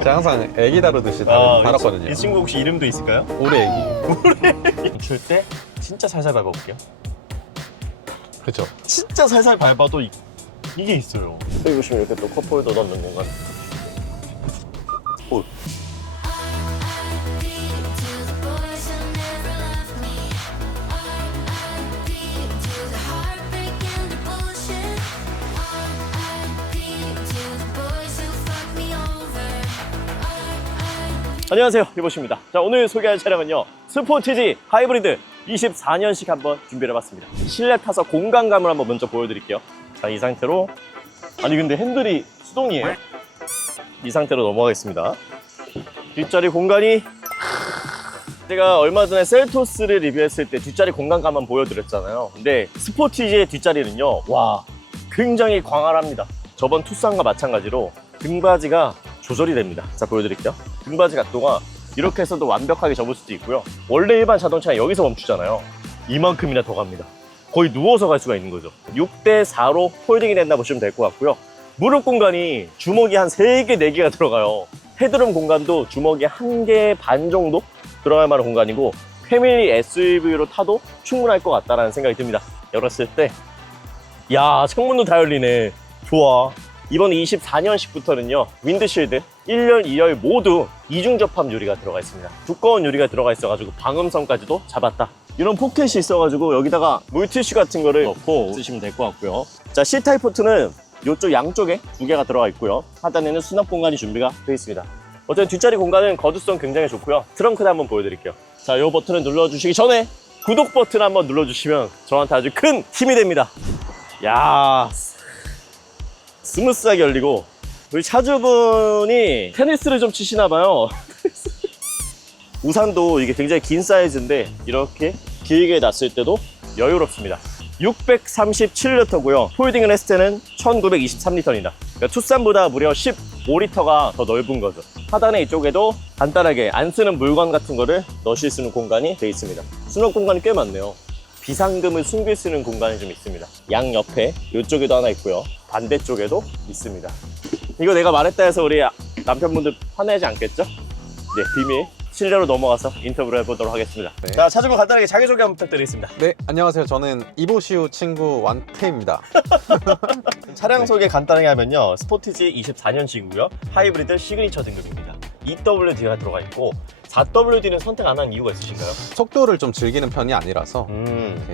제가 항상 애기 다루듯이 다뤘거든요. 이 친구 혹시 이름도 있을까요? 올해 애기. 멈출 때 진짜 살살 밟아볼게요. 그렇죠. 진짜 살살 밟아도 이게 있어요. 여기 보시면 이렇게 또 컵홀더 넣는 공간. 오. 안녕하세요, 리보시입니다. 자, 오늘 소개할 차량은요, 스포티지 하이브리드 24년식 한번 준비를 해봤습니다. 실내 타서 공간감을 한번 먼저 보여드릴게요. 자, 이 상태로. 아니 근데 핸들이 수동이에요. 이 상태로 넘어가겠습니다. 뒷자리 공간이, 제가 얼마 전에 셀토스를 리뷰했을 때 뒷자리 공간감만 보여드렸잖아요. 근데 스포티지의 뒷자리는요, 와, 굉장히 광활합니다. 저번 투싼과 마찬가지로 등받이가 조절이 됩니다. 자, 보여드릴게요. 등받이 각도가 이렇게 해서도 완벽하게 접을 수도 있고요. 원래 일반 자동차는 여기서 멈추잖아요. 이만큼이나 더 갑니다. 거의 누워서 갈 수가 있는 거죠. 6대4로 폴딩이 된다 보시면 될 것 같고요. 무릎 공간이 주먹이 한 3개, 4개가 들어가요. 헤드룸 공간도 주먹이 1개 반 정도 들어갈 만한 공간이고, 패밀리 SUV로 타도 충분할 것 같다라는 생각이 듭니다. 열었을 때, 야, 창문도 다 열리네. 좋아. 이번 24년식부터는요, 윈드실드 1열, 2열 모두 이중 접합 유리가 들어가 있습니다. 두꺼운 유리가 들어가 있어가지고 방음성까지도 잡았다. 이런 포켓이 있어가지고 여기다가 물티슈 같은 거를 넣고 쓰시면 될 것 같고요. 자, C타입 포트는 이쪽 양쪽에 2개가 들어가 있고요. 하단에는 수납 공간이 준비가 되어 있습니다. 어쨌든 뒷자리 공간은 거두성 굉장히 좋고요. 트렁크도 한번 보여드릴게요. 자, 이 버튼을 눌러주시기 전에 구독 버튼 한번 눌러주시면 저한테 아주 큰 힘이 됩니다. 야, 스무스하게 열리고, 우리 차주분이 테니스를 좀 치시나 봐요. 우산도 이게 굉장히 긴 사이즈인데 이렇게 길게 놨을 때도 여유롭습니다. 637L고요. 폴딩을 했을 때는 1923L입니다. 그러니까 투싼보다 무려 15L가 더 넓은 거죠. 하단에 이쪽에도 간단하게 안 쓰는 물건 같은 거를 넣으실 수 있는 공간이 되어 있습니다. 수납 공간이 꽤 많네요. 비상금을 숨길 수 있는 공간이 좀 있습니다. 양 옆에 이쪽에도 하나 있고요. 반대쪽에도 있습니다. 이거 내가 말했다 해서 우리 남편분들 화내지 않겠죠? 네, 비밀. 실내로 넘어가서 인터뷰를 해보도록 하겠습니다. 네. 자, 차주분 간단하게 자기소개 한번 부탁드리겠습니다. 네, 안녕하세요. 저는 이보시우 친구 완태입니다. 차량 소개 간단하게 하면요, 스포티지 24년식이고요. 하이브리드 시그니처 등급입니다. EWD가 들어가 있고, 4WD는 선택 안 한 이유가 있으신가요? 속도를 좀 즐기는 편이 아니라서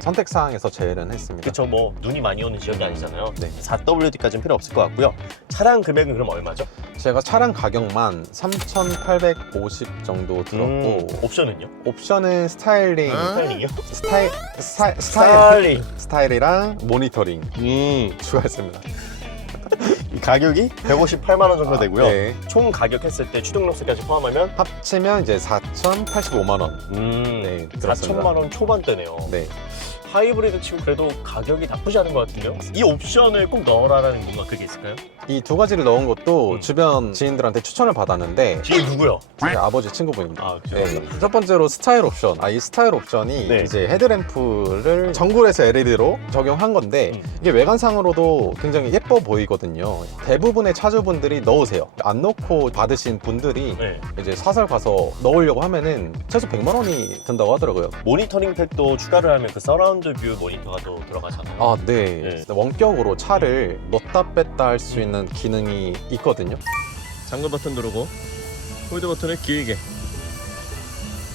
선택사항에서 제외는 했습니다. 그쵸, 뭐 눈이 많이 오는 지역이 아니잖아요. 네. 4WD까지는 필요 없을 것 같고요. 차량 금액은 그럼 얼마죠? 제가 차량 가격만 3,850 정도 들었고, 옵션은요? 옵션은 스타일링, 스타일링이요? 스타일이랑 모니터링 추가했습니다. 이 가격이 158만 원 정도 되고요. 네. 총 가격 했을 때 취등록세까지 포함하면 합치면 이제 4,085만 원. 네, 들었습니다. 4천만 원 초반대네요. 네. 하이브리드 치고 그래도 가격이 나쁘지 않은 것 같은데요? 이 옵션을 꼭 넣어라라는 뭔가 그게 있을까요? 이 두 가지를 넣은 것도 주변 지인들한테 추천을 받았는데, 지금 누구요? 제 아버지 친구분입니다. 아, 네. 죄송합니다. 첫 번째로 스타일 옵션. 이 스타일 옵션이 네. 이제 헤드램프를 전굴에서 LED로 적용한 건데, 이게 외관상으로도 굉장히 예뻐 보이거든요. 대부분의 차주분들이 넣으세요. 안 넣고 받으신 분들이 네. 이제 사설 가서 넣으려고 하면은 최소 100만 원이 든다고 하더라고요. 모니터링 팩도 추가를 하면 그 서라운드 뷰 모니터가 또 들어가잖아요. 네. 원격으로 차를 넣다 뺐다 할 수 있는 기능이 있거든요. 잠금 버튼 누르고 홀드 버튼을 길게.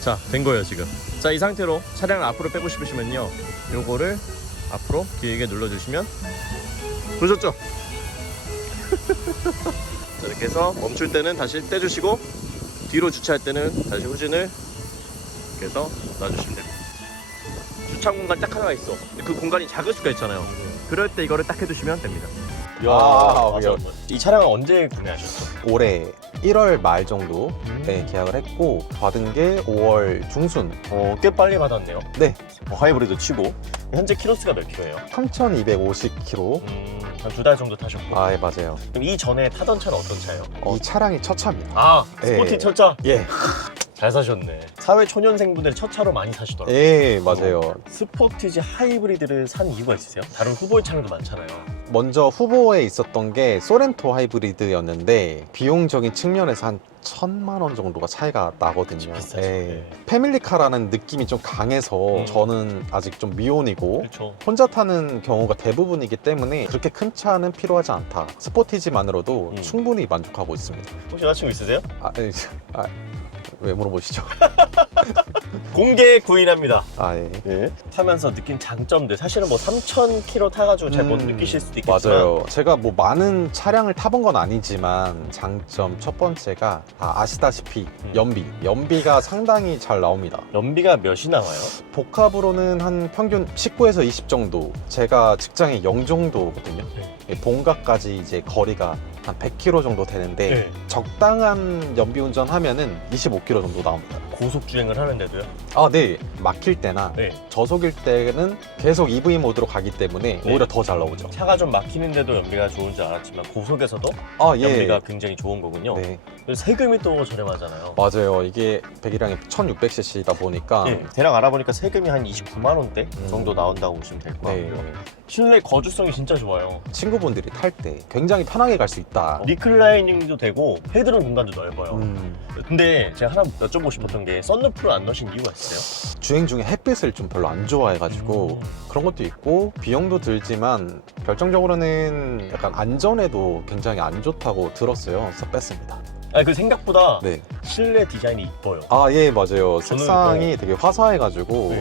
자, 된 거예요 지금. 자, 이 상태로 차량을 앞으로 빼고 싶으시면요, 요거를 앞으로 길게 눌러주시면 보셨죠? 자, 이렇게 해서 멈출 때는 다시 떼주시고, 뒤로 주차할 때는 다시 후진을 이렇게 해서 놔주시면 됩니다. 주차 공간 딱 하나가 있어. 그 공간이 작을 수가 있잖아요. 그럴 때 이거를 딱 해두시면 됩니다. 맞아. 이 차량은 언제 구매하셨죠? 올해 1월 말 정도 계약을 했고, 받은 게 5월 중순. 꽤 빨리 받았네요. 네. 하이브리드 치고. 현재 키로수가 몇 킬로예요? 3,250km. 한 2달 정도 타셨고. 네, 맞아요. 그럼 이 전에 타던 차는 어떤 차예요? 이 차량이 첫 차입니다. 아, 스포티 네. 첫 차? 예. 잘 사셨네. 사회 초년생분들 첫 차로 많이 사시더라고요. 예, 맞아요. 스포티지 하이브리드를 산 이유가 있으세요? 다른 후보의 차량도 많잖아요. 먼저 후보에 있었던 게 소렌토 하이브리드였는데 비용적인 측면에서 한 1,000만 원 정도가 차이가 나거든요. 비싸죠. 예. 네. 패밀리카라는 느낌이 좀 강해서 저는 아직 좀 미혼이고 그렇죠. 혼자 타는 경우가 대부분이기 때문에 그렇게 큰 차는 필요하지 않다. 스포티지만으로도 충분히 만족하고 있습니다. 혹시 여자친구 있으세요? 왜 물어보시죠? 공개 구인합니다. 예. 타면서 느낀 장점들, 사실은 뭐 3,000km 타가지고 잘 못 느끼실 수도 있겠지만 맞아요. 제가 뭐 많은 차량을 타본 건 아니지만 장점 첫 번째가 아시다시피 연비가 상당히 잘 나옵니다. 연비가 몇이 나와요? 복합으로는 한 평균 19에서 20 정도. 제가 직장이 영종도거든요. 본가까지 이제 거리가 한 100km 정도 되는데 적당한 연비 운전하면은 25km 정도 나옵니다. 고속 주행을 하는데도요? 네. 막힐 때나 저속일 때는 계속 EV 모드로 가기 때문에 오히려 더 잘 나오죠. 차가 좀 막히는데도 연비가 좋은 줄 알았지만 고속에서도 예. 연비가 굉장히 좋은 거군요. 네. 그래서 세금이 또 저렴하잖아요. 맞아요. 이게 배기량이 1600cc다 보니까 대략 알아보니까 세금이 한 29만 원대 정도 나온다고 보시면 될 것 같고요. 실내 거주성이 진짜 좋아요. 친구분들이 탈 때 굉장히 편하게 갈 수 있다. 리클라이닝도 되고 헤드룸 공간도 넓어요. 근데 제가 하나 여쭤보고 싶었던 게 썬루프를 안 넣으신 이유가 있어요? 주행 중에 햇빛을 좀 별로 안 좋아해가지고 그런 것도 있고 비용도 들지만 결정적으로는 약간 안전에도 굉장히 안 좋다고 들었어요. 그래서 뺐습니다. 그 생각보다 네. 실내 디자인이 이뻐요. 예, 맞아요. 색상이 되게 화사해가지고.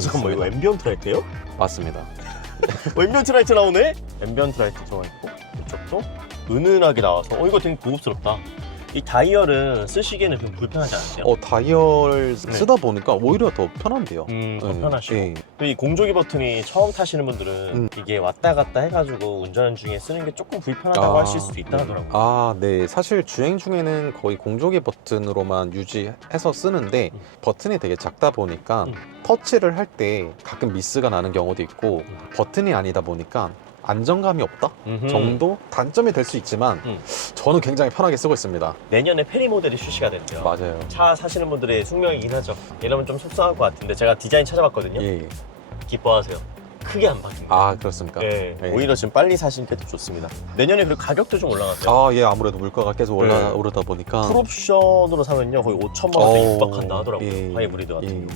잠깐만, 이거 앰비언트 라이트예요? 맞습니다. 앰비언트 라이트 나오네? 앰비언트 라이트 들어가 있고 이쪽도 은은하게 나와서 이거 되게 고급스럽다. 이 다이얼은 쓰시기에는 좀 불편하지 않으세요? 다이얼 쓰다 보니까 오히려 더 편한데요. 더 편하시고. 네. 이 공조기 버튼이 처음 타시는 분들은 이게 왔다 갔다 해가지고 운전 중에 쓰는 게 조금 불편하다고 하실 수도 있다 하더라고요. 네. 사실 주행 중에는 거의 공조기 버튼으로만 유지해서 쓰는데 버튼이 되게 작다 보니까 터치를 할 때 가끔 미스가 나는 경우도 있고 버튼이 아니다 보니까 안정감이 없다 정도 단점이 될 수 있지만 저는 굉장히 편하게 쓰고 있습니다. 내년에 페리 모델이 출시가 된대요. 맞아요. 차 사시는 분들의 숙명이긴 하죠. 이러면 좀 속상할 것 같은데 제가 디자인 찾아봤거든요. 예. 기뻐하세요. 크게 안 바뀝니다. 그렇습니까? 네. 네. 오히려 지금 빨리 사시는 게 더 좋습니다. 내년에 그리고 가격도 좀 올라갔어요. 예, 아무래도 물가가 계속 오르다 보니까 풀옵션으로 사면요 거의 5천만 원대 육박한다 하더라고요. 예. 하이브리드 같은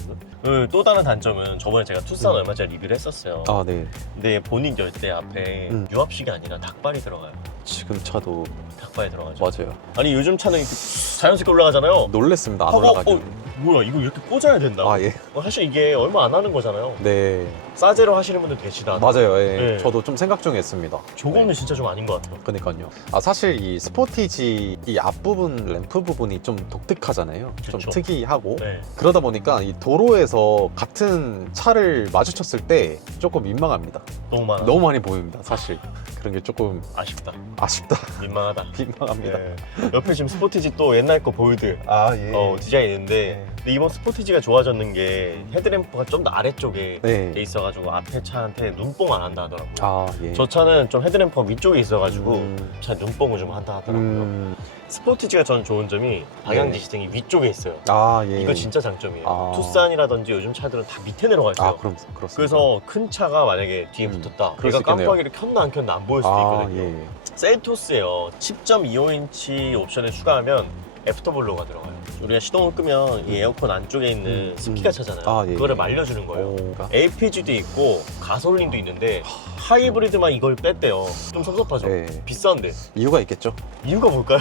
경우는. 또 다른 단점은 저번에 제가 투싼 얼마 전에 리뷰를 했었어요. 네. 근데 본인 열 때 앞에 유압식이 아니라 닭발이 들어가요. 지금 차도 닭발이 들어가죠. 맞아요. 아니 요즘 차는 이렇게 자연스럽게 올라가잖아요. 놀랬습니다. 안 올라가길. 뭐야 이거 이렇게 꽂아야 된다. 예. 사실 이게 얼마 안 하는 거잖아요. 네. 싸제로 하시는 분들 계시다. 맞아요. 예. 네. 저도 좀 생각 중에 있습니다. 저거는 진짜 좀 아닌 것 같아요. 그러니까요. 사실 이 스포티지 이 앞부분 램프 부분이 좀 독특하잖아요. 좀 그쵸. 특이하고 네. 그러다 보니까 이 도로에서 같은 차를 마주쳤을 때 조금 민망합니다. 너무 많이 보입니다. 사실 그런 게 조금 아쉽다. 아쉽다. 민망하다. 민망합니다. 네. 옆에 지금 스포티지 또 옛날 거 보이드 예. 디자인 있는데 근데 이번 스포티지가 좋아졌는 게 헤드램프가 좀 더 아래쪽에 네. 돼 있어가지고 앞에 차한테 눈뽕 안 한다 하더라고요. 예. 저 차는 좀 헤드램프가 위쪽에 있어가지고 차 눈뽕을 좀 한다 하더라고요. 스포티지가 저는 좋은 점이 방향지 시등이 위쪽에 있어요. 예. 이거 진짜 장점이에요. 투싼이라든지 요즘 차들은 다 밑에 내려가 있어요. 그렇습니다. 그래서 큰 차가 만약에 뒤에 붙었다. 그럴 수 얘가 있겠네요. 깜빡이를 켰나 안 켰나 안 보일 수도 있거든요. 예. 셀토스예요. 10.25인치 옵션을 추가하면 애프터블로가 들어가요. 우리가 시동을 끄면 이 에어컨 안쪽에 있는 습기가 차잖아요. 예. 그거를 말려주는 거예요. 오. LPG도 있고 가솔린도 있는데 하이브리드만 이걸 뺐대요. 좀 섭섭하죠? 네. 비싼데. 이유가 있겠죠? 이유가 뭘까요?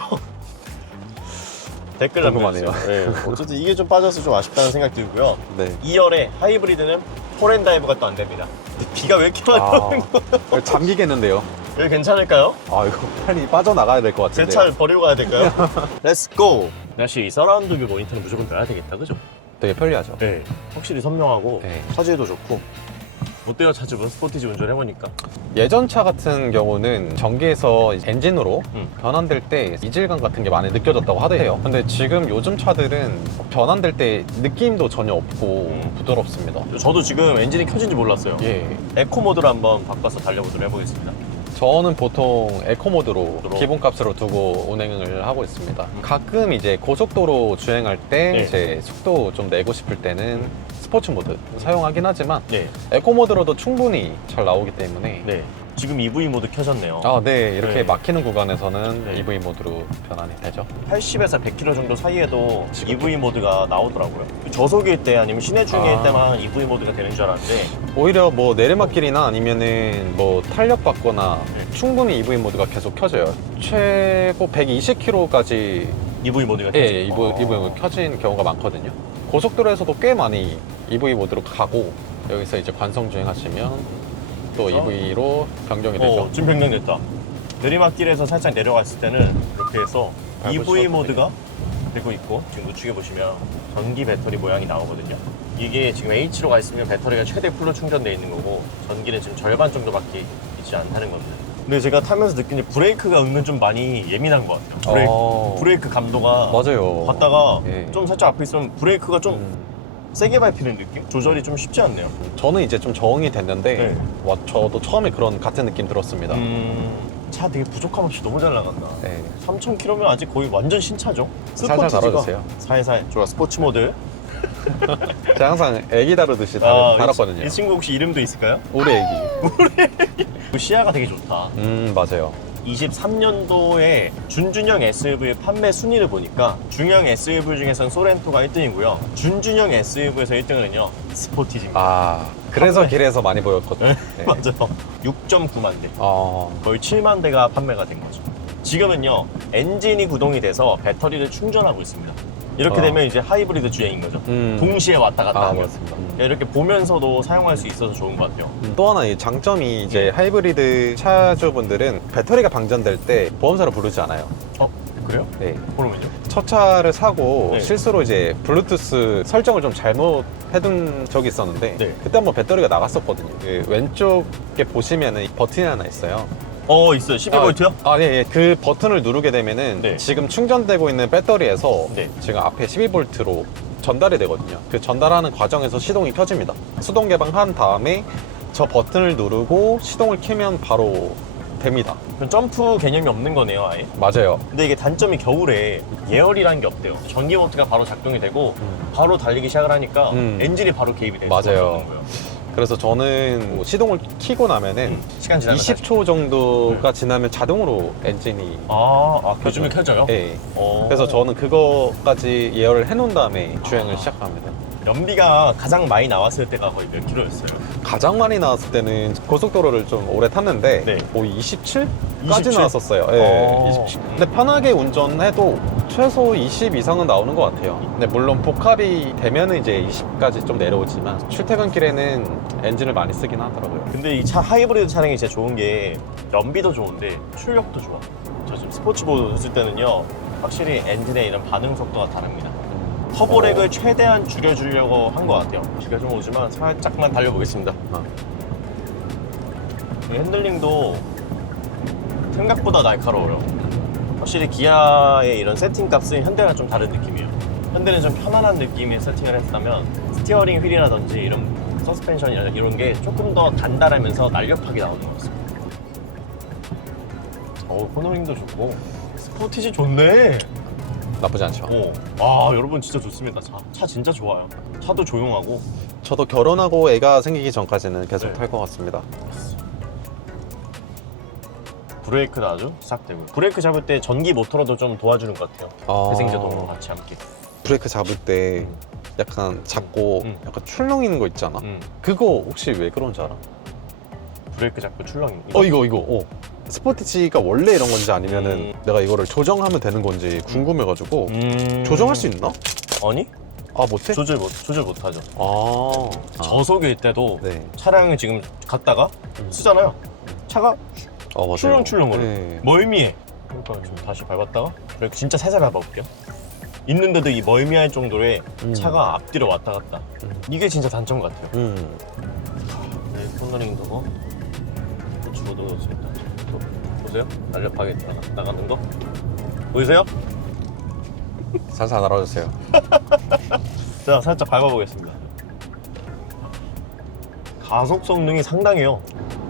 댓글 궁금하네요. 남겨주세요. 네. 어쨌든 이게 좀 빠져서 좀 아쉽다는 생각이 들고요. 네. 2열에 하이브리드는 폴앤다이브가 또 안 됩니다. 근데 비가 왜 이렇게 많이 오는 거예요? 잠기겠는데요? 여기 괜찮을까요? 이거 빨리 빠져나가야 될 것 같은데요. 제 차를 버리고 가야 될까요? 렛츠고! 역시 이 서라운드 뷰 모니터는 무조건 넣어야 되겠다, 그죠? 되게 편리하죠. 네. 확실히 선명하고 네. 차주도 좋고. 어때요, 차주분? 스포티지 운전해보니까? 예전 차 같은 경우는 전기에서 엔진으로 변환될 때 이질감 같은 게 많이 느껴졌다고 하대요. 근데 지금 요즘 차들은 변환될 때 느낌도 전혀 없고 부드럽습니다. 저도 지금 엔진이 켜진지 몰랐어요. 예. 에코 모드로 한번 바꿔서 달려보도록 해보겠습니다. 저는 보통 에코 모드로 모드로. 기본값으로 두고 운행을 하고 있습니다. 가끔 이제 고속도로 주행할 때 네. 이제 속도 좀 내고 싶을 때는 스포츠 모드 사용하긴 하지만 네. 에코 모드로도 충분히 잘 나오기 때문에 네. 지금 EV 모드 켜졌네요. 아, 네. 이렇게 네. 막히는 구간에서는 네. EV 모드로 변환이 되죠. 80에서 100km 정도 사이에도 지금 EV 모드가 나오더라고요. 저속일 때 아니면 시내 중일 아. 때만 EV 모드가 되는 줄 알았는데 오히려 뭐 내리막길이나 아니면은 뭐 탄력 받거나 네. 충분히 EV 모드가 계속 켜져요. 최고 120km까지 EV 모드가 예, 켜지고. EV 모드 켜진 경우가 많거든요. 고속도로에서도 꽤 많이 EV 모드로 가고 여기서 이제 관성 주행하시면 또 그렇죠. EV로 변경이 되죠. 지금 변경됐다. 내리막길에서 살짝 내려갔을 때는 이렇게 해서 밟을 EV 수가 모드가 되고 있고 지금 우측에 보시면 전기 배터리 모양이 나오거든요. 이게 지금 H로 가 있으면 배터리가 최대 풀로 충전되어 있는 거고 전기는 지금 절반 정도밖에 있지 않다는 겁니다. 근데 제가 타면서 느낀 게 브레이크가 은근 좀 많이 예민한 것 같아요. 브레이크 감도가 맞아요. 봤다가 예. 좀 살짝 앞에 있으면 브레이크가 좀 세게 밟히는 느낌? 조절이 좀 쉽지 않네요. 저는 이제 좀 적응이 됐는데 네. 와, 저도 처음에 그런 같은 느낌 들었습니다. 차 되게 부족함 없이 너무 잘 나간다. 네. 3,000km면 아직 거의 완전 신차죠? 살살 스포티지가 다뤄주세요. 살살. 좋아, 스포츠 모드. 제가 항상 애기 다루듯이 다뤘거든요. 이 친구 혹시 이름도 있을까요? 우리 애기. 그 시야가 되게 좋다. 맞아요. 23년도에 준준형 SUV 판매 순위를 보니까 중형 SUV 중에서는 소렌토가 1등이고요. 준준형 SUV에서 1등은요 스포티지입니다. 아, 그래서 판매. 길에서 많이 보였거든요. 네. 맞아요. 6.9만 대. 어, 거의 7만 대가 판매가 된 거죠. 지금은요 엔진이 구동이 돼서 배터리를 충전하고 있습니다. 이렇게 되면 이제 하이브리드 주행인 거죠. 동시에 왔다 갔다 하면 맞습니다. 이렇게 보면서도 사용할 수 있어서 좋은 것 같아요. 또 하나 의 장점이 이제 하이브리드 차주분들은 배터리가 방전될 때 보험사를 부르지 않아요. 그래요? 네. 그러면요? 첫 차를 사고 네. 실수로 이제 블루투스 설정을 좀 잘못 해둔 적이 있었는데 네. 그때 한번 배터리가 나갔었거든요. 그 왼쪽에 보시면은 버튼이 하나 있어요. 있어요. 12V요? 아, 네, 예. 그 버튼을 누르게 되면은 네. 지금 충전되고 있는 배터리에서 네. 지금 앞에 12V로 전달이 되거든요. 그 전달하는 과정에서 시동이 켜집니다. 수동 개방한 다음에 저 버튼을 누르고 시동을 켜면 바로 됩니다. 그럼 점프 개념이 없는 거네요, 아예. 맞아요. 근데 이게 단점이 겨울에 예열이라는 게 없대요. 전기 모터가 바로 작동이 되고 바로 달리기 시작을 하니까 엔진이 바로 개입이 돼요. 맞아요. 그래서 저는 뭐 시동을 켜고 나면은 시간 지나면 20초 정도가 지나면 자동으로 엔진이 요즘에 켜져요? 네. 어. 그래서 저는 그거까지 예열을 해놓은 거의 주행을 시작합니다. 연비가 가장 많이 나왔을 때가 거의 몇 킬로였어요? 가장 많이 나왔을 때는 고속도로를 좀 오래 탔는데 네. 거의 27까지 27? 나왔었어요. 네, 27. 근데 편하게 운전해도 최소 20 이상은 나오는 것 같아요. 근데 물론 복합이 되면은 이제 20까지 좀 내려오지만 출퇴근길에는 엔진을 많이 쓰긴 하더라고요. 근데 이 차 하이브리드 차량이 진짜 좋은 게 연비도 좋은데 출력도 좋아. 저 지금 스포츠보드 했을 때는요 확실히 엔진의 이런 반응 속도가 다릅니다. 터보렉을 최대한 줄여주려고 한 것 같아요. 비가 좀 오지만 살짝만 달려보겠습니다. 이 핸들링도 생각보다 날카로워요. 확실히 기아의 이런 세팅 값은 현대랑 좀 다른 느낌이에요. 현대는 좀 편안한 느낌의 세팅을 했다면 스티어링 휠이라든지 이런 서스펜션 이런 게 조금 더 단단하면서 날렵하게 나오는 것 같습니다. 코너링도 좋고 스포티지 좋네. 나쁘지 않죠. 여러분 진짜 좋습니다. 차 진짜 좋아요. 차도 조용하고. 저도 결혼하고 애가 생기기 전까지는 계속 네. 탈 것 같습니다. 브레이크도 아주 싹 되고. 브레이크 잡을 때 전기 모터로도 좀 도와주는 것 같아요. 배생제동으로 같이 함께. 브레이크 잡을 때 약간 잡고 약간 출렁이는 거 있잖아. 그거 혹시 왜 그런지 알아? 브레이크 잡고 출렁이. 이거. 스포티지가 원래 이런 건지 아니면은 내가 이거를 조정하면 되는 건지 궁금해가지고 조정할 수 있나? 아니? 못해? 조절 못하죠. 저속일 때도 네. 차량을 지금 갔다가 쓰잖아요. 차가 맞아요. 출렁출렁거려. 네. 멀미해. 그러니까 좀 다시 밟았다가 브레이크 진짜 살살 밟아볼게요. 있는데도 이 멀미할 정도의 차가 앞뒤로 왔다 갔다. 이게 진짜 단점 같아요. 코너링도 고추도 보세요. 날렵하게 나가는 거 보이세요? 살살 날아주세요. 자, 살짝 밟아보겠습니다. 가속 성능이 상당해요.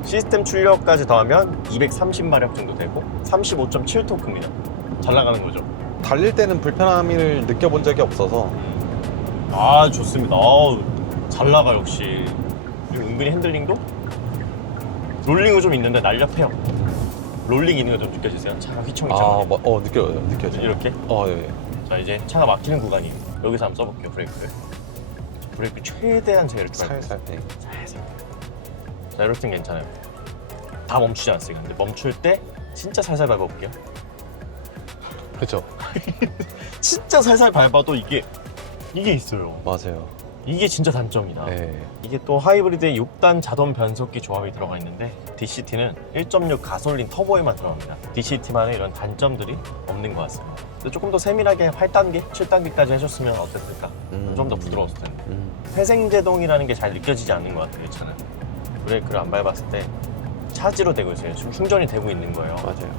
시스템 출력까지 더하면 230마력 정도 되고 35.7토크입니다. 잘 나가는 거죠. 달릴 때는 불편함을 느껴본 적이 없어서 좋습니다. 잘 나가 역시. 그리고 은근히 핸들링도 롤링은 좀 있는데 날렵해요. 롤링 있는 거 좀 느껴지세요? 차가 휘청휘청. 느껴져요. 이렇게? 예. 자, 이제 차가 막히는 구간이에요. 여기서 한번 써볼게요, 브레이크를. 브레이크 최대한 제가 이렇게 살살. 네. 살살. 자, 이럴 땐 괜찮아요. 다 멈추지 않습니다. 근데 멈출 때 진짜 살살 밟아볼게요. 그렇죠. 진짜 살살 밟아도 이게 있어요. 맞아요. 이게 진짜 단점이다. 네. 이게 또 하이브리드에 6단 자동 변속기 조합이 들어가 있는데 DCT는 1.6 가솔린 터보에만 들어갑니다. DCT만의 이런 단점들이 없는 것 같습니다. 근데 조금 더 세밀하게 8단계, 7단계까지 해줬으면 어땠을까? 좀 더 부드러웠을 텐데. 회생제동이라는 게 잘 느껴지지 않는 것 같아요, 이 차는. 브레이크를 안 밟았을 때 차지로 되고 있어요. 지금 충전이 되고 있는 거예요. 맞아요.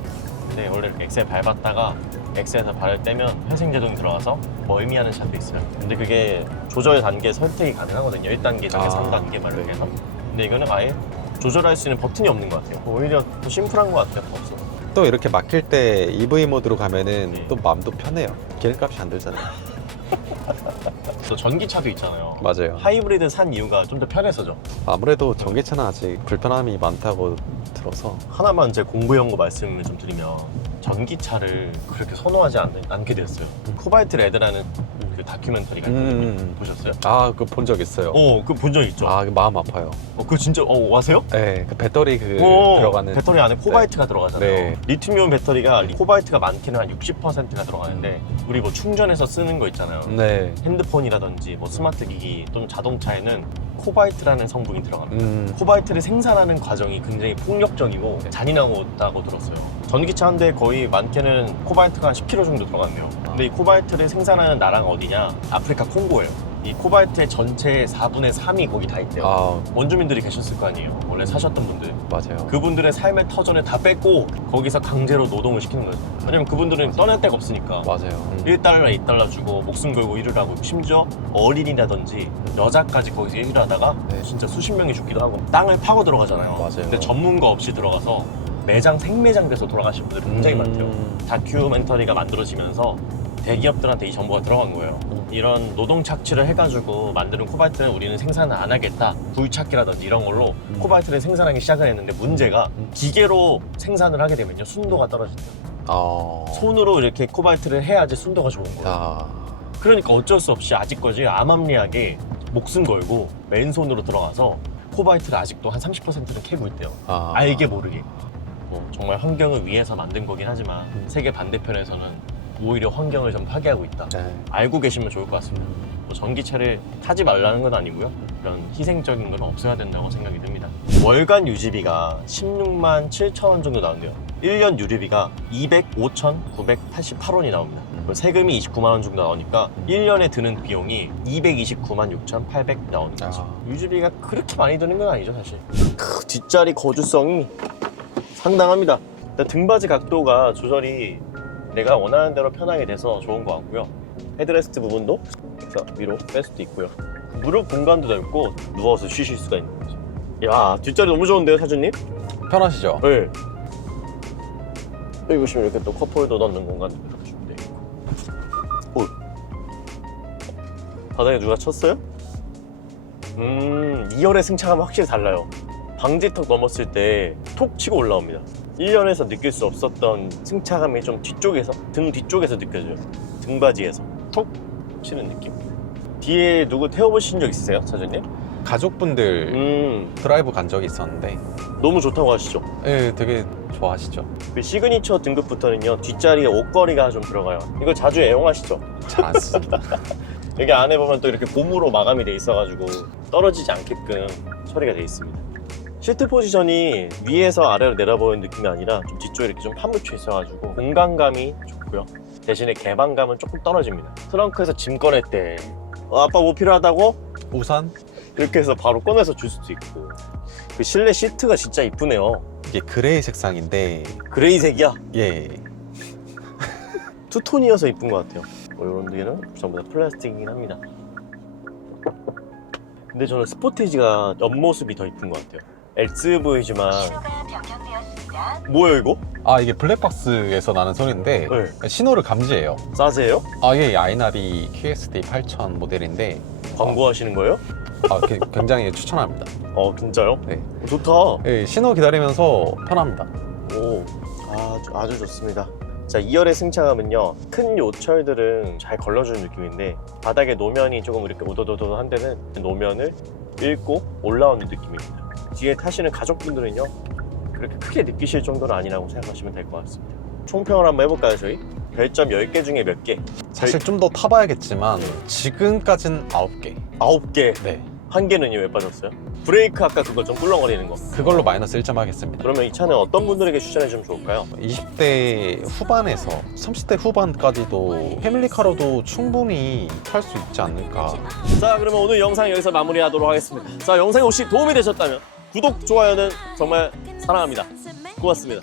근데 원래 이렇게 엑셀 밟았다가 엑셀에서 발을 떼면 회생제동이 들어가서 멀미하는 차도 있어요. 근데 그게 조절 단계 선택이 가능하거든요. 1단계, 2단계, 3단계 막 이렇게 해서. 근데 이거는 아예 조절할 수 있는 버튼이 없는 것 같아요. 오히려 더 심플한 것 같아요. 없어. 또 이렇게 막힐 때 EV 모드로 가면은 네. 또 마음도 편해요. 기름값이 안 들잖아요. 또 전기차도 있잖아요. 맞아요. 하이브리드 산 이유가 좀 더 편해서죠. 아무래도 전기차는 아직 불편함이 많다고 들어서. 하나만 제 공부 연구 말씀을 좀 드리면 전기차를 그렇게 선호하지 않게 됐어요. 코발트 레드라는 그 다큐멘터리가 있거든요. 보셨어요? 그거 본 적 있어요. 그거 본 적 있죠? 그거 마음 아파요. 그거 진짜 아세요? 네, 그 배터리 들어가는. 배터리 안에 코발트가 들어가잖아요. 네. 리튬이온 배터리가 코발트가 많기는 한 60%가 들어가는데 우리 뭐 충전해서 쓰는 거 있잖아요. 네. 핸드폰이라든지 뭐 스마트 기기 또는 자동차에는 코발트라는 성분이 들어갑니다. 음. 코발트를 생산하는 과정이 굉장히 폭력적이고 잔인하다고 들었어요. 전기차 한 대에 거의 많게는 코발트가 한 10kg 정도 들어간대요. 근데 이 코발트를 생산하는 나라가 어디냐? 아프리카 콩고예요. 이 코발트의 전체의 4분의 3이 거기 다 있대요. 원주민들이 계셨을 거 아니에요. 원래 사셨던 분들. 맞아요. 그분들의 삶의 터전을 다 뺏고 거기서 강제로 노동을 시키는 거예요. 왜냐면 그분들은 떠날 데가 없으니까. 맞아요. 1달러, 2달러 주고 목숨 걸고 일을 하고 심지어 어린이라든지 여자까지 거기서 일을 하다가 네. 진짜 수십 명이 죽기도 하고 땅을 파고 들어가잖아요. 맞아요. 근데 전문가 없이 들어가서 매장 생매장 돼서 돌아가신 분들이 굉장히 많대요. 다큐멘터리가 만들어지면서 대기업들한테 이 정보가 들어간 거예요. 이런 노동 착취를 해가지고 만드는 코발트는 우리는 생산을 안 하겠다. 굴착기라든지 이런 걸로 코발트를 생산하기 시작을 했는데 문제가 기계로 생산을 하게 되면요 순도가 떨어진대요. 손으로 이렇게 코발트를 해야지 순도가 좋은 거예요. 그러니까 어쩔 수 없이 아직까지 암암리하게 목숨 걸고 맨손으로 들어가서 코발트를 아직도 한 30%는 캐고 있대요. 알게 모르게. 뭐 정말 환경을 위해서 만든 거긴 하지만 세계 반대편에서는 오히려 환경을 좀 파괴하고 있다. 네. 알고 계시면 좋을 것 같습니다. 뭐 전기차를 타지 말라는 건 아니고요. 이런 희생적인 건 없어야 된다고 생각이 듭니다. 월간 유지비가 16만 7천 원 정도 나온대요. 1년 유류비가 205,988원이 나옵니다. 세금이 29만 원 정도 나오니까 1년에 드는 비용이 229만 6,800 나오는 거죠. 유지비가 그렇게 많이 드는 건 아니죠, 사실. 뒷자리 거주성이 상당합니다. 등받이 각도가 조절이 내가 원하는 대로 편하게 돼서 좋은 것 같고요. 헤드레스트 부분도 위로 뺄 수도 있고요. 무릎 공간도 넓고 누워서 쉬실 수가 있는 거죠. 야, 뒷자리 너무 좋은데요, 사장님? 편하시죠? 네. 여기 보시면 이렇게 또 컵홀더 넣는 공간도 이렇게 준비되어 있고. 바닥에 누가 쳤어요? 2열의 승차감은 확실히 달라요. 방지턱 넘었을 때 톡 치고 올라옵니다. 1년에서 느낄 수 없었던 승차감이 좀 뒤쪽에서, 등 뒤쪽에서 느껴져요. 등받이에서 톡 치는 느낌. 뒤에 누구 태워보신 적 있으세요, 사장님? 가족분들 드라이브 간 적이 있었는데 너무 좋다고 하시죠? 네, 되게 좋아하시죠? 그 시그니처 등급부터는요 뒷자리에 옷걸이가 좀 들어가요. 이거 자주 애용하시죠? 잘 안 씁니다. 여기 안에 보면 또 이렇게 고무로 마감이 돼 있어가지고 떨어지지 않게끔 처리가 돼 있습니다. 시트 포지션이 위에서 아래로 내려보는 느낌이 아니라 좀 뒤쪽에 이렇게 좀 파묻혀 있어가지고 공간감이 좋고요. 대신에 개방감은 조금 떨어집니다. 트렁크에서 짐 꺼낼 때 아빠 뭐 필요하다고? 우산? 이렇게 해서 바로 꺼내서 줄 수도 있고. 그 실내 시트가 진짜 이쁘네요. 이게 그레이 색상인데 그레이색이야? 예. 투톤이어서 이쁜 것 같아요. 이런 데는 전부 다 플라스틱이긴 합니다. 근데 저는 스포티지가 옆모습이 더 이쁜 것 같아요. XV지만 뭐예요 이거? 이게 블랙박스에서 나는 소리인데 네. 신호를 감지해요. 싸세요? 이게 아이나비 QSD 8000 모델인데 광고하시는 거예요? 굉장히 추천합니다. 진짜요? 네. 좋다. 네, 신호 기다리면서 편합니다. 오, 아주 좋습니다. 자, 2열의 승차감은요, 큰 요철들은 잘 걸러주는 느낌인데 바닥에 노면이 조금 이렇게 오도도도한 데는 노면을 긁고 올라오는 느낌입니다. 뒤에 타시는 가족분들은요, 그렇게 크게 느끼실 정도는 아니라고 생각하시면 될 것 같습니다. 총평을 한번 해볼까요, 저희? 별점 10개 중에 몇 개? 사실 좀 더 타봐야겠지만 지금까지는 9개. 9개. 네. 한 개는요, 왜 빠졌어요? 브레이크 아까 그거 좀 꿀렁거리는 거. 그걸로 마이너스 1점 하겠습니다. 그러면 이 차는 어떤 분들에게 추천해주면 좋을까요? 20대 후반에서 30대 후반까지도 패밀리카로도 충분히 탈 수 있지 않을까. 자, 그러면 오늘 영상 여기서 마무리하도록 하겠습니다. 자, 영상이 혹시 도움이 되셨다면 구독, 좋아요는 정말 사랑합니다. 고맙습니다.